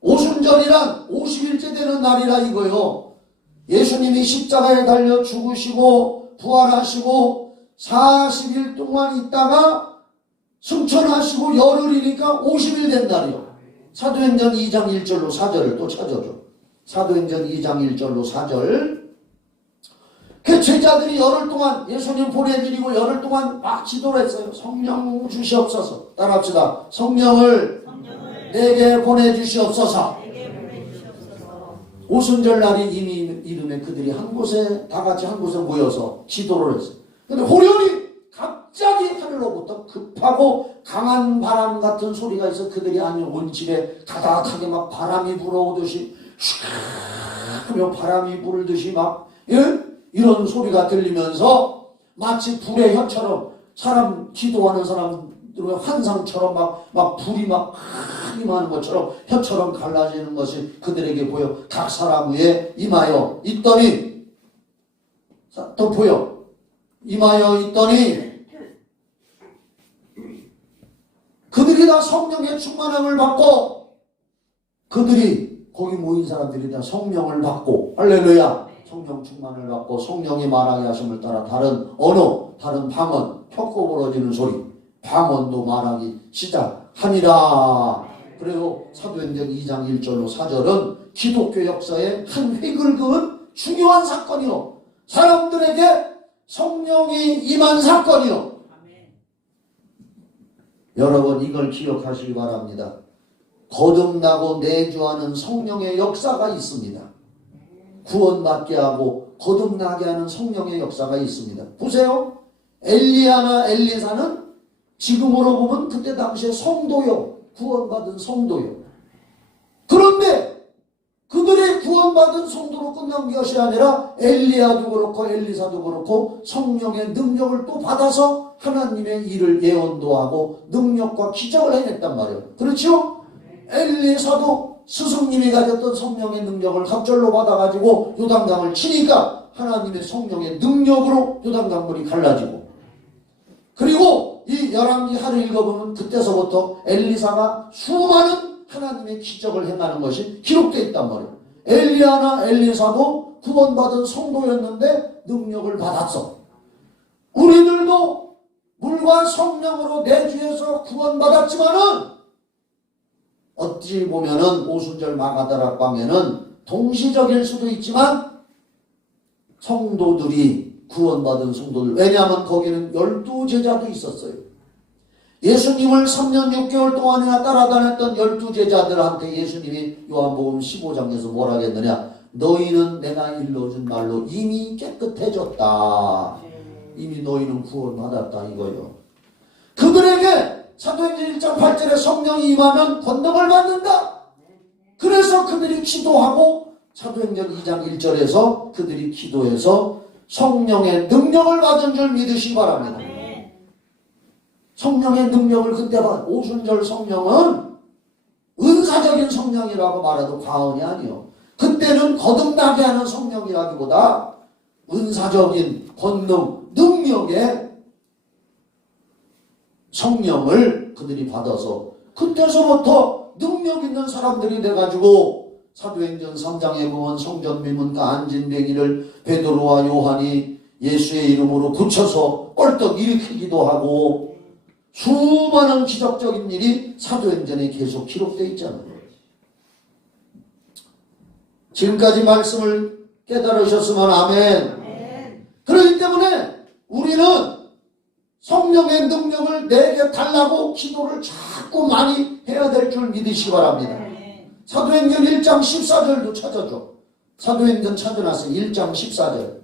오순절이란 50일째 되는 날이라 이거요. 예수님이 십자가에 달려 죽으시고 부활하시고 40일 동안 있다가 승천하시고 열흘이니까 50일 된 날이요. 사도행전 2장 1절로 4절을 또 찾아줘. 사도행전 2장 1절로 4절. 그 제자들이 열흘 동안 예수님 보내드리고 열흘 동안 막 기도를 했어요. 성령 주시옵소서. 따라합시다. 성령을 내게 보내주시옵소서. 오순절 날이 이미 이름에 그들이 한 곳에, 다 같이 한 곳에 모여서 기도를 했어요. 근데 호련히 갑자기 하늘로부터 급하고 강한 바람 같은 소리가 있어 그들이 앉은 온 집에 가닥하게 막 바람이 불어오듯이 슉 하며 바람이 불듯이 막 이런 소리가 들리면서 마치 불의 혀처럼 사람 기도하는 사람들의 환상처럼 막 불이 막 임하는 것처럼 혀처럼 갈라지는 것이 그들에게 보여 각 사람 위에 임하여 있더니 또 보여 임하여 있더니 그들이 다 성령의 충만함을 받고 그들이 거기 모인 사람들이 다 성령을 받고 할렐루야 성령 충만을 받고 성령이 말하게 하심을 따라 다른 언어 다른 방언 펴고 벌어지는 소리 방언도 말하기 시작하니라. 그리고 사도행전 2장 1절로 4절은 기독교 역사의 한 획을 그은 중요한 사건이요 사람들에게 성령이 임한 사건이요. 여러분 이걸 기억하시기 바랍니다. 거듭나고 내주하는 성령의 역사가 있습니다. 구원받게 하고 거듭나게 하는 성령의 역사가 있습니다. 보세요. 엘리야나 엘리사는 지금으로 보면 그때 당시에 성도요. 구원받은 성도요. 그런데 그들의 구원받은 성도로 끝난 것이 아니라 엘리야도 그렇고 엘리사도 그렇고 성령의 능력을 또 받아서 하나님의 일을 예언도 하고 능력과 기적을 해냈단 말이에요. 그렇죠? 엘리사도 스승님이 가졌던 성령의 능력을 갑절로 받아가지고 요단강을 치니까 하나님의 성령의 능력으로 요단강물이 갈라지고 그리고 이 열왕기 하를 읽어보면 그때서부터 엘리사가 수많은 하나님의 기적을 행하는 것이 기록되어 있단 말이에요. 엘리야나 엘리사도 구원받은 성도였는데 능력을 받았어. 우리들도 물과 성령으로 내주에서 구원받았지만은 어찌 보면은 오순절 마가다락방에는 동시적일 수도 있지만 성도들이 구원받은 성도들 왜냐하면 거기는 12제자도 있었어요. 예수님을 3년 6개월 동안이나 따라다녔던 12제자들한테 예수님이 요한복음 15장에서 뭐라 하겠느냐 너희는 내가 일러준 말로 이미 깨끗해졌다. 이미 너희는 구원받았다 이거요. 그들에게 사도행전 1장 8절에 성령이 임하면 권능을 받는다. 그래서 그들이 기도하고 사도행전 2장 1절에서 그들이 기도해서 성령의 능력을 받은 줄 믿으시기 바랍니다. 성령의 능력을 그때 받은 오순절 성령은 은사적인 성령이라고 말해도 과언이 아니요. 그때는 거듭나게 하는 성령이라기보다 은사적인 권능, 능력의 성령을 그들이 받아서 그때서부터 능력 있는 사람들이 돼가지고 사도행전 3장에 보면 성전 미문과 안진뱅이를 베드로와 요한이 예수의 이름으로 고쳐서 껄떡 일으키기도 하고 수많은 기적적인 일이 사도행전에 계속 기록되어 있잖아요. 지금까지 말씀을 깨달으셨으면 아멘. 그렇기 때문에 우리는 성령의 능력을 내게 달라고 기도를 자꾸 많이 해야 될 줄 믿으시기 바랍니다. 사도행전 1장 14절도 찾아줘. 사도행전 찾아놨어요. 1장 14절.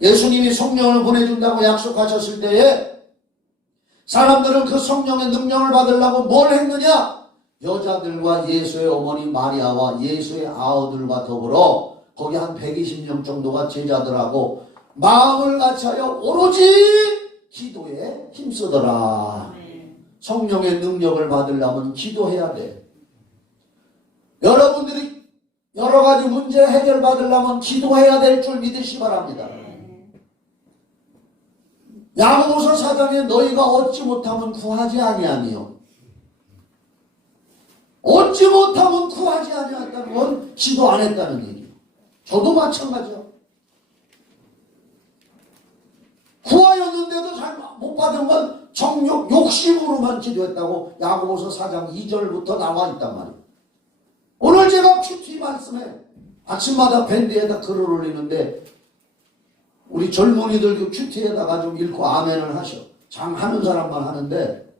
예수님이 성령을 보내준다고 약속하셨을 때에 사람들은 그 성령의 능력을 받으려고 뭘 했느냐? 여자들과 예수의 어머니 마리아와 예수의 아우들과 더불어 거기 한 120명 정도가 제자들하고 마음을 같이하여 오로지 기도에 힘쓰더라. 성령의 능력을 받으려면 기도해야 돼. 여러분들이 여러 가지 문제 해결 받으려면 기도해야 될 줄 믿으시기 바랍니다. 야고보서 4장에 너희가 얻지 못하면 구하지 아니하며 얻지 못하면 구하지 아니했다는 건 기도 안 했다는 얘기예요. 저도 마찬가지요. 구하였는데도 잘 못 받은 건 정욕, 욕심으로만 기도했다고 야고보서 4장 2절부터 나와 있단 말이에요. 오늘 제가 큐티 말씀에 아침마다 밴드에다 글을 올리는데 우리 젊은이들도 큐티에다가 좀 읽고 아멘을 하셔. 장하는 사람만 하는데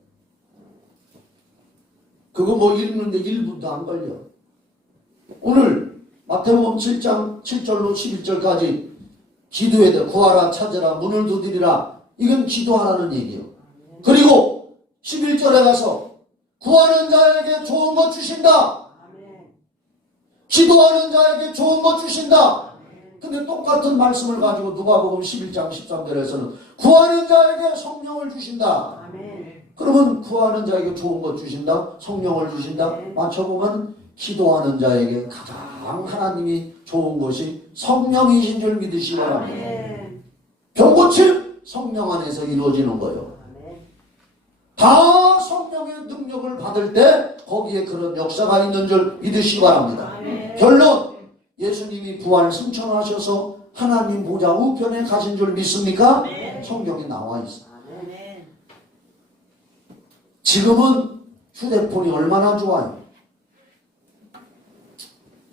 그거 뭐 읽는데 1분도 안 걸려. 오늘 마태복음 7장 7절로 11절까지 기도해야 돼. 구하라, 찾으라, 문을 두드리라. 이건 기도하라는 얘기예요. 그리고 11절에 가서 구하는 자에게 좋은 것 주신다. 기도하는 자에게 좋은 것 주신다. 근데 똑같은 말씀을 가지고 누가복음 11장 13절에서는 구하는 자에게 성령을 주신다. 그러면 구하는 자에게 좋은 것 주신다, 성령을 주신다. 맞춰보면 기도하는 자에게 가장 하나님이 좋은 것이 성령이신 줄 믿으시기 바랍니다. 병고침 성령 안에서 이루어지는 거예요. 다 성령의 능력을 받을 때 거기에 그런 역사가 있는 줄 믿으시기 바랍니다. 결론, 예수님이 부활 승천하셔서 하나님 보좌 우편에 가신 줄 믿습니까? 성경에 나와 있어요. 지금은 휴대폰이 얼마나 좋아요.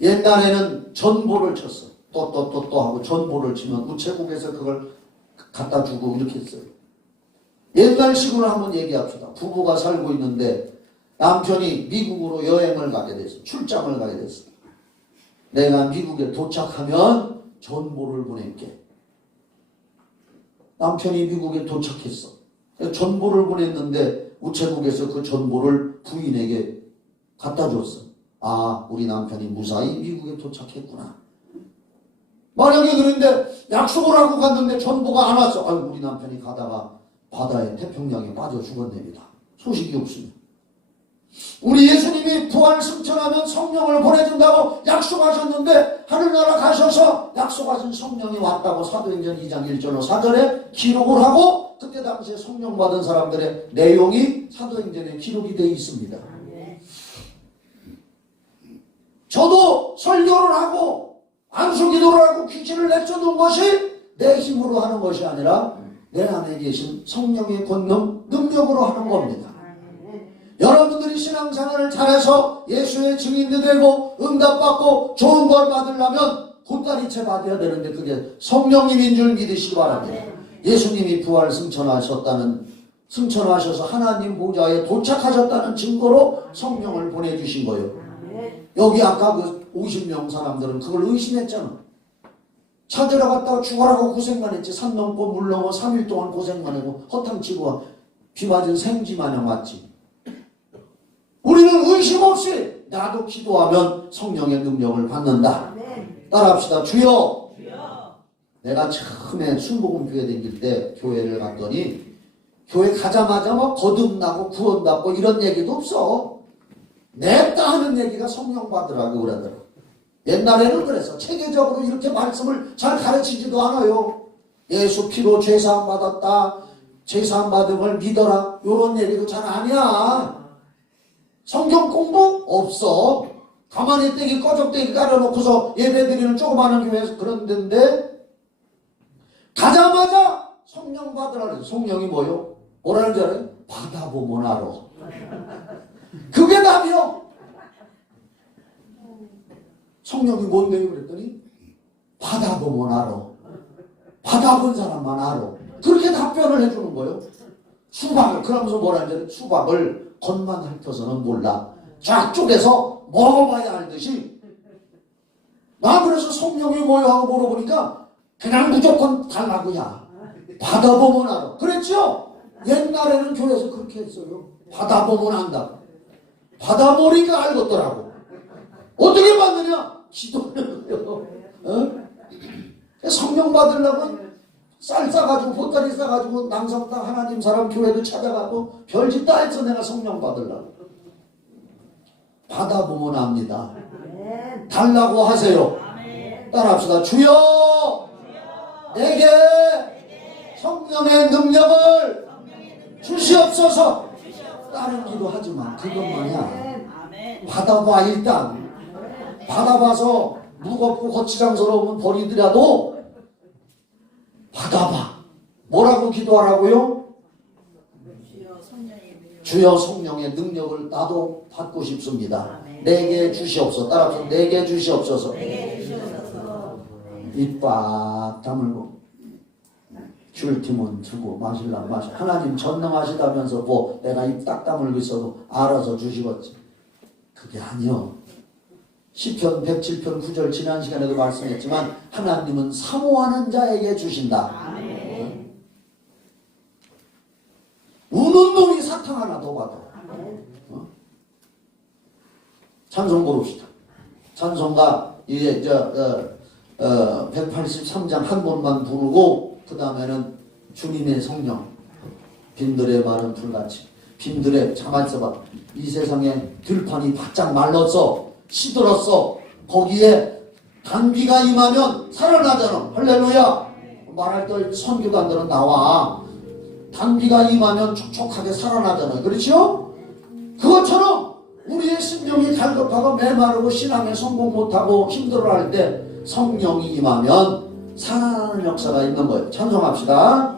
옛날에는 전보를 쳤어. 또 하고 전보를 치면 우체국에서 그걸 갖다 주고 이렇게 했어요. 옛날식으로 한번 얘기합시다. 부부가 살고 있는데 남편이 미국으로 여행을 가게 됐어. 출장을 가게 됐어. 내가 미국에 도착하면 전보를 보낼게. 남편이 미국에 도착했어. 전보를 보냈는데 우체국에서 그 전보를 부인에게 갖다 줬어. 아, 우리 남편이 무사히 미국에 도착했구나. 만약에 그런데 약속을 하고 갔는데 전보가 안 왔어. 아유, 우리 남편이 가다가 바다에 태평양에 빠져 죽었답니다. 소식이 없습니다. 우리 예수님이 부활 승천하면 성령을 보내준다고 약속하셨는데 하늘나라 가셔서 약속하신 성령이 왔다고 사도행전 2장 1절로 4절에 기록을 하고 그때 당시에 성령 받은 사람들의 내용이 사도행전에 기록이 되어 있습니다. 저도 설교를 하고 안수기도를 하고 귀신을 내쫓는 것이 내 힘으로 하는 것이 아니라 내 안에 계신 성령의 권능, 능력으로 하는 겁니다. 여러분들이 신앙생활을 잘해서 예수의 증인도 되고 응답받고 좋은 걸 받으려면 굿다리채 받아야 되는데 그게 성령님인 줄 믿으시기 바랍니다. 예수님이 부활 승천하셔서 하나님 보좌에 도착하셨다는 증거로 성령을 보내주신 거예요. 여기 아까 그 50명 사람들은 그걸 의심했잖아. 찾으러 갔다가 죽어라고 고생만 했지. 산 넘고 물 넘어 3일 동안 고생만 하고 허탕치고 비 맞은 생쥐 마냥 왔지. 우리는 의심 없이 나도 기도하면 성령의 능력을 받는다. 따라합시다. 주여. 내가 처음에 순복음교회 다닐 때 교회를 갔더니 교회 가자마자 막 거듭나고 구원받고 이런 얘기도 없어. 냈다 하는 얘기가 성령 받으라고 그러더라. 옛날에는 그래서 체계적으로 이렇게 말씀을 잘 가르치지도 않아요. 예수 피로 죄사함 받았다. 죄사함 받은 걸 믿어라. 이런 얘기도 잘 아니야. 성경 공부 없어. 가만히 떼기 꺼적대기 깔아놓고서 예배드리는 조그마한 교회에서 그런 데인데 가자마자 성령 받으라는 성령이 뭐요? 뭐라는 줄 알아요? 받아보면 알아. 그게 답이요. 성령이 뭔데요? 그랬더니 받아보면 알아. 받아본 사람만 알아. 그렇게 답변을 해주는 거예요. 수박을 그러면서 뭐라는 줄 알아요? 수박을 겉만 핥아서는 몰라. 좌쪽에서 먹어봐야 알듯이. 나 그래서 성령이 뭐야 하고 물어보니까 그냥 무조건 달라고야. 받아보면 알아. 그랬죠? 옛날에는 교회에서 그렇게 했어요. 받아보면 안다. 받아보니까 알겠더라고. 어떻게 받느냐? 기도해요. 성령 받으려면 쌀 싸가지고 보따리 싸가지고 낭성당 하나님 사람 교회도 찾아가고 별짓 다 해서 내가 성령 받으려고. 받아보면 압니다. 달라고 하세요. 따라합시다. 주여 내게 성령의 능력을 주시옵소서. 다른 기도하지 마. 그것만이야. 받아봐. 일단 받아봐서 무겁고 거치장스러우면 버리더라도 받아봐. 뭐라고 기도하라고요? 주여 성령의 능력을 나도 받고 싶습니다. 내게 주시옵소서. 따라서 내게 주시옵소서. 입 빡 다물고 줄 팀은 주고 마실라면 마시. 하나님 전능하시다면서 뭐 내가 입 딱 다물고 있어도 알아서 주시겠지. 그게 아니요. 시편 107편 9절 지난 시간에도 말씀했지만 하나님은 사모하는 자에게 주신다. 우는 놈이 사탕 하나 더 받아. 찬송 고릅시다. 찬송가 이제 183장 한 번만 부르고 그 다음에는 주님의 성령 빈들의 마른 풀같이 빈들의 가만 있어봐. 이 세상에 들판이 바짝 말랐어. 시들었어. 거기에 단비가 임하면 살아나잖아. 할렐루야. 말할 때 선교단들은 나와. 단비가 임하면 촉촉하게 살아나잖아. 그렇죠? 그것처럼 우리의 심령이 갈급하고 메마르고 신앙에 성공 못하고 힘들어할 때 성령이 임하면 살아나는 역사가 있는 거예요. 찬송합시다.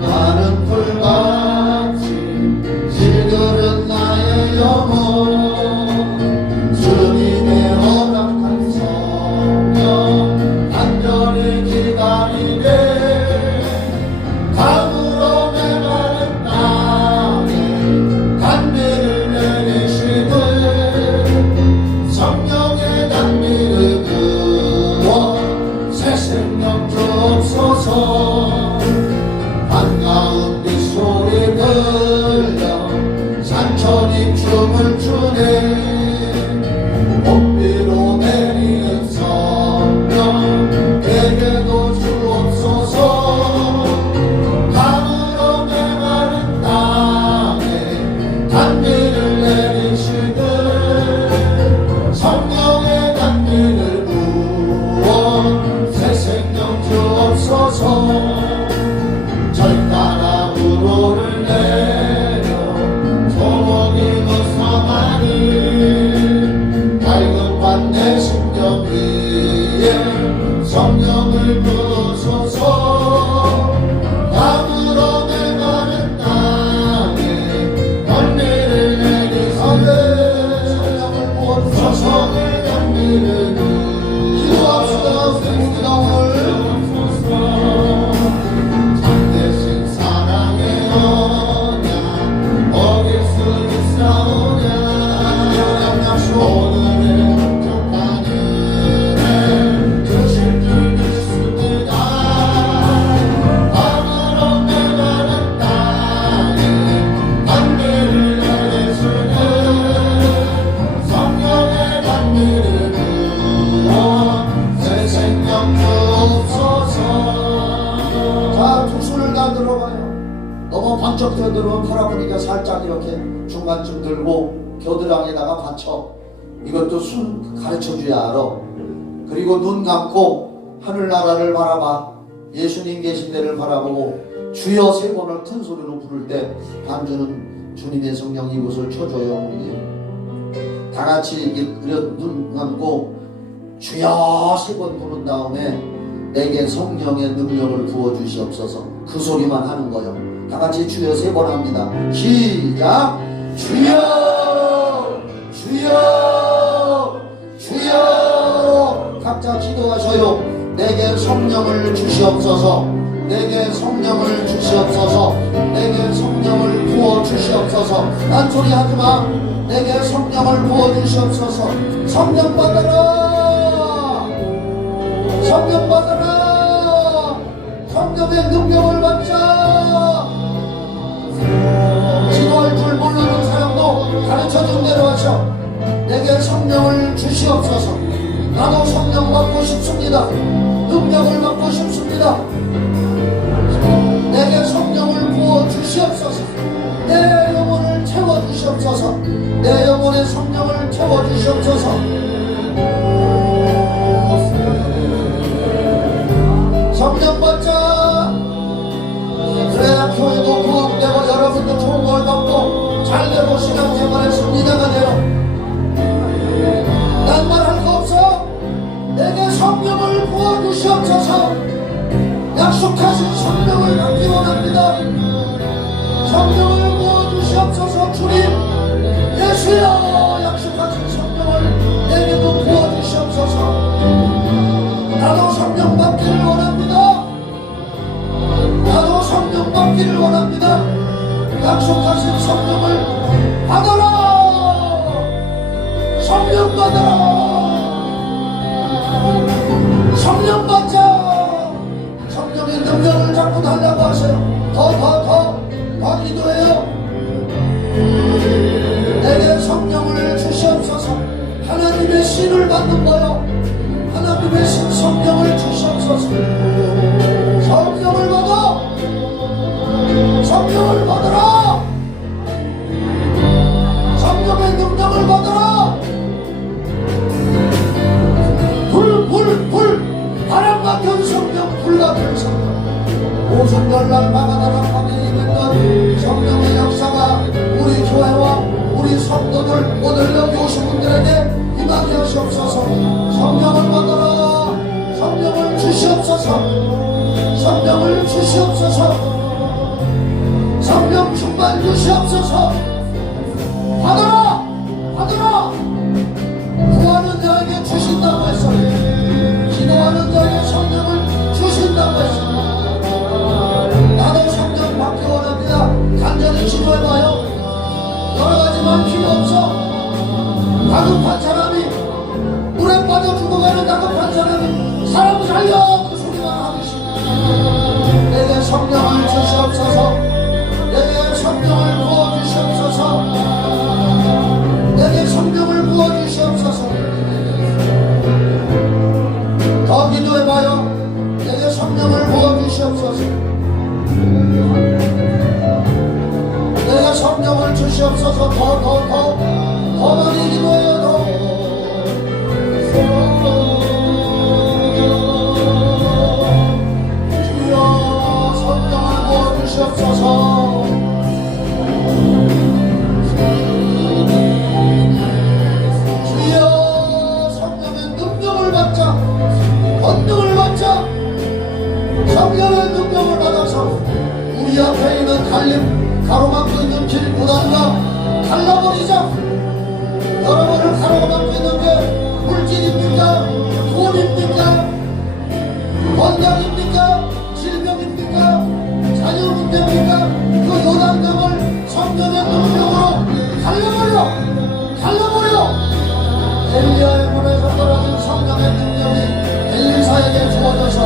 많은 불같이 시들은 나의 영혼 주님의 허락한 성령 간절히 기다리네 강으로 메마른 땅에 단비를 내리시네 성령의 단비를 부어 새 생명 주옵소서 반가운 빗소리 들려 산천이 춤을 추네 봄비로 내리는 성령 내게도 주옵소서 강으로 메마른 땅에 단비를 내리시듯 성령의 단비를 부어 새 생명 주옵소서 절 따라 우로를 내려 소목이 무성하니 갈급한 내 심령 위에 성령을 부으소서 강으로 메마른 땅에 단비를 내리시네 성령을 부어주소서 단비를 기도합시다. 우리가 오늘 참되신 사랑의 언약 어길 수 있사오냐 오늘의 엄청난 은혜 주실 줄 믿습니다. 강으로 메마른 땅에 단비를 내리시네 성령의 단비를 부어 새 생명 주옵소서. 자, 두 손을 다 들어봐요. 너무 번쩍 들어온 할아버니까 살짝 이렇게 중간쯤 들고 겨드랑이에다가 받쳐. 이것도 순 가르쳐줘야 알아. 그리고 눈 감고 하늘나라를 바라봐. 예수님 계신 데를 바라보고 주여 세 번을 큰 소리로 부를 때 반주는 주님의 성령 이곳을 쳐줘요. 우리 다 같이 눈 감고 주여 세 번 부른 다음에 내게 성령의 능력을 부어주시옵소서. 그 소리만 하는 거예요. 다 같이 주여 세 번 합니다. 시작. 주여 주여 주여. 각자 기도하셔요. 내게 성령을 주시옵소서. 내게 성령을 주시옵소서. 내게 성령을 부어주시옵소서. 딴소리 하지마. 내게 성령을 부어주시옵소서. 성령 받아라. 성령 받아라. 성령의 능력을 받자. 기도할 줄 모르는 사람도 가르쳐준 대로 하셔. 내게 성령을 주시옵소서. 나도 성령 받고 싶습니다. 능력을 받고 싶습니다. 내게 성령을 부어 주시옵소서. 내 영혼을 채워 주시옵소서. 내 영혼의 성령을 채워 주시옵소서. 성령 받자. 그래야 교회도 구원되고 여러분도 좋은 걸 받고 잘되고 신앙생활의 승리자가 되어. 난 말할 거 없어. 내게 성령을 부어주시옵소서. 약속하신 성령을 받기 원합니다. 성령을 부어주시옵소서. 주님 예수여 약속하신 성령을 내게도 부어주시옵소서. 나도 성령 받기를 원합니다. 나도 성령 약속하신 성령을 받아라. 성령 받아라. 성령 받자. 성령의 능력을 자꾸 달라고 하세요. 더 기도해요. 내게 성령을 주시옵소서. 하나님의 신을 받는 거요. 하나님의 신 성령을 주시옵소서. 성령을 받아. 성령을 받아라. 성령의 능력을 받아라. 불 바람 같은 성령, 불 같은 성령, 오순절날 마가다라 밤에 임했던 성령의 역사가 우리 교회와 우리 성도들 오늘 여기 오신 분들에게 임하게 하시옵소서. 성령을 받아라. 성령을 주시옵소서. 성령을 주시옵소서. 성령 충만 주시옵소서. 받아라. 받아라. 구하는 자에게 주신다고 했어요. 기도하는 자에게 성령을 주신다고 했어요. 나도 성령 받기 원합니다. 간절히 기도해봐요. 여러가지만 필요 없어. 다급한 사람이 물에 빠져 죽어가는 다급한 사람이 사람 살려 그 소리만 하기 싫어. 내게 성령을 주시옵소서. 내게 성령을 부어주시옵소서. 내게 성령을 부어주시옵소서. 더 기도해봐요. 내게 성령을 부어주시옵소서. 내게 성령을 주시옵소서. 더 많이 기도해요. 주여 성령을 부어주시옵소서. 주여 성령의 능력을 받자. 권능을 받자. 성령의 능력을 받아서 우리 앞에 있는 갈림 가로막고 있는 길 무단과 갈라버리자. 여러분을 가로막고 있는 게 물질입니까? 돈입니까? 건강입니까? 질병입니까? 자녀 문제입니까? 그 요단강을 성령의 능력으로 갈라버려. 엘리야의 문에서 떨어진 성령의 능력이 엘리사에게 주어져서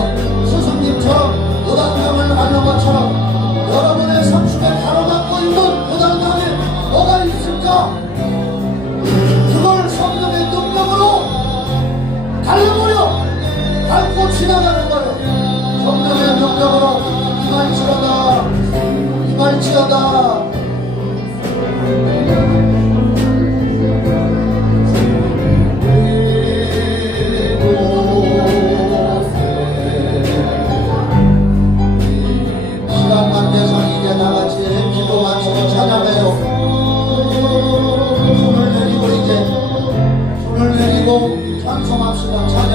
스승님처럼 요단강을 가는 것처럼 여러분의 삶 속에 가로막고 있는 요단강에 뭐가 있을까? 그걸 성령의 능력으로 갈라버려. 밟고 지나가는 거예요. 성령의 능력으로 이말지어다. 시간만 돼서 이제 다같이 기도 마치고 찾아가요. 손을 내리고 찬송합시다. 찬양.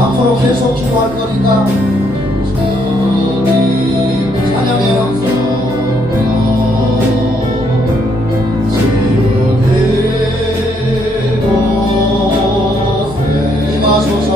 앞으로 계속 기도할 거니까 찬양해요. 임하소서.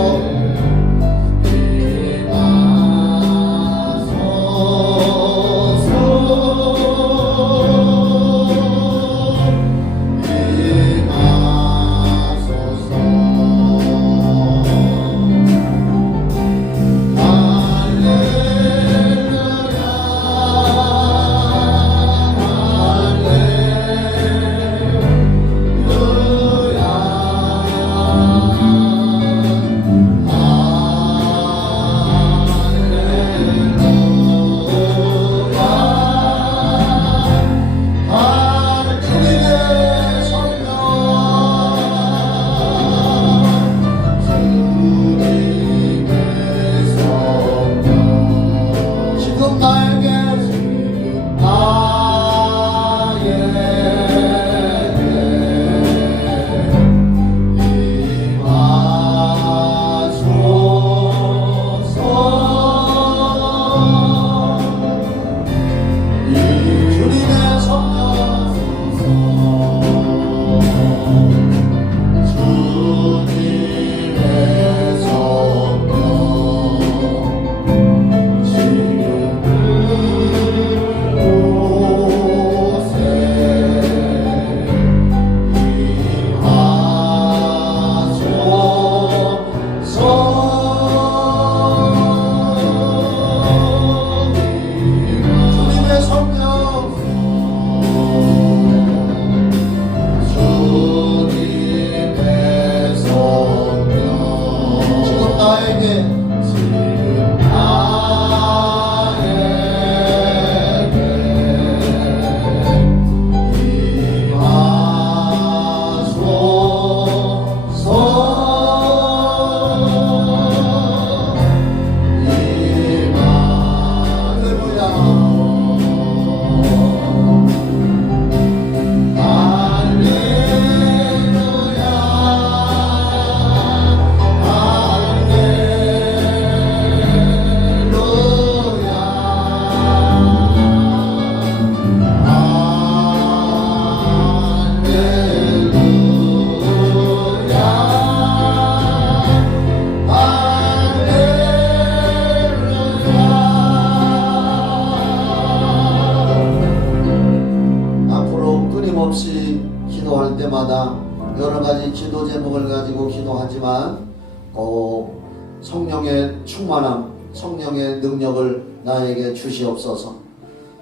가지고 기도하지만 꼭 성령의 충만함, 성령의 능력을 나에게 주시옵소서.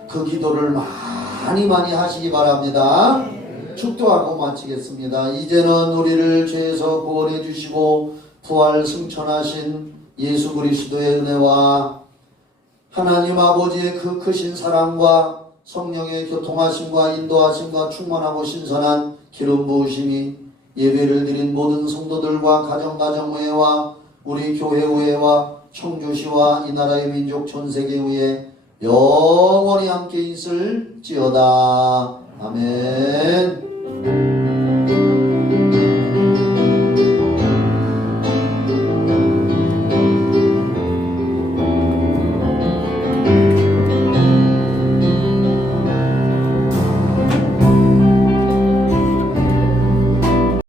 그 기도를 많이 하시기 바랍니다. 축도하고 마치겠습니다. 이제는 우리를 죄에서 구원해 주시고 부활 승천하신 예수 그리스도의 은혜와 하나님 아버지의 그 크신 사랑과 성령의 교통하심과 인도하심과 충만하고 신선한 기름 부으심이 예배를 드린 모든 성도들과 가정의회와 우리 교회의회와 청주시와 이 나라의 민족 전 세계의회 영원히 함께 있을지어다. 아멘.